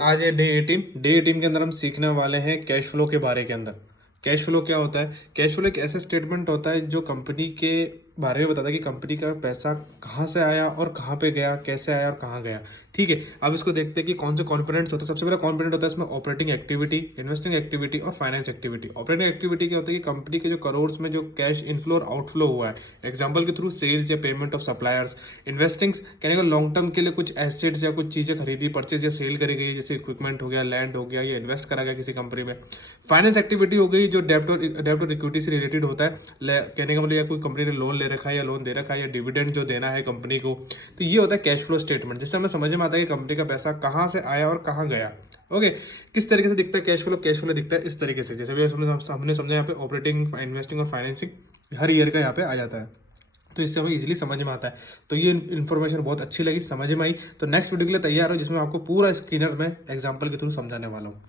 आज है डे 18 के अंदर हम सीखने वाले हैं कैश फ्लो के बारे के अंदर। कैश फ्लो क्या होता है? कैश फ्लो एक ऐसा स्टेटमेंट होता है जो कंपनी के बारे में बताता है कि कंपनी का पैसा कहाँ से आया और कहाँ पे गया, कैसे आया और कहाँ गया। ठीक है, अब इसको देखते हैं कि कौन से कॉम्पोनेंट्स होते हैं। सबसे पहला कॉम्पोनेंट होता है इसमें ऑपरेटिंग एक्टिविटी, इन्वेस्टिंग एक्टिविटी और फाइनेंस एक्टिविटी। ऑपरेटिंग एक्टिविटी क्या होता है कि कंपनी के जो करोड़ में जो कैश इनफ्लो और आउटफ्लो हुआ है, एग्जाम्पल के थ्रू सेल्स या पेमेंट ऑफ सप्लायर्स। इन्वेस्टिंग कहने का लॉन्ग टर्म के लिए कुछ एसेट्स या कुछ चीजें खरीदी, परचेज या सेल करी गई, जैसे इक्विपमेंट हो गया, लैंड हो गया, या इन्वेस्ट करा गया किसी कंपनी में। फाइनेंस एक्टिविटी हो गई जो डेब्ट और इक्विटी से रिलेटेड होता है। कहने का मतलब या कोई कंपनी ने लोन ले रखा है या लोन दे रखा है या डिविडेंड जो देना है कंपनी को, तो ये होता है कैश फ्लो स्टेटमेंट, जिससे हमें समझ में आता है कि कंपनी का पैसा कहाँ से आया और कहाँ गया। ओके, किस तरीके से दिखता है कैश फ्लो? कैश फ्लो दिखता है इस तरीके से, जैसे भी हमने समझा यहाँ पे ऑपरेटिंग, इन्वेस्टिंग और फाइनेंसिंग हर ईयर का यहाँ पे आ जाता है, तो इससे हमें इजीली समझ में आता है। तो ये इन्फॉर्मेशन बहुत अच्छी लगी, समझ में आई। तो नेक्स्ट वीडियो के लिए तैयार हो, जिसमें आपको पूरा स्क्रीनर में एग्जांपल के थ्रू समझाने वाला हूँ।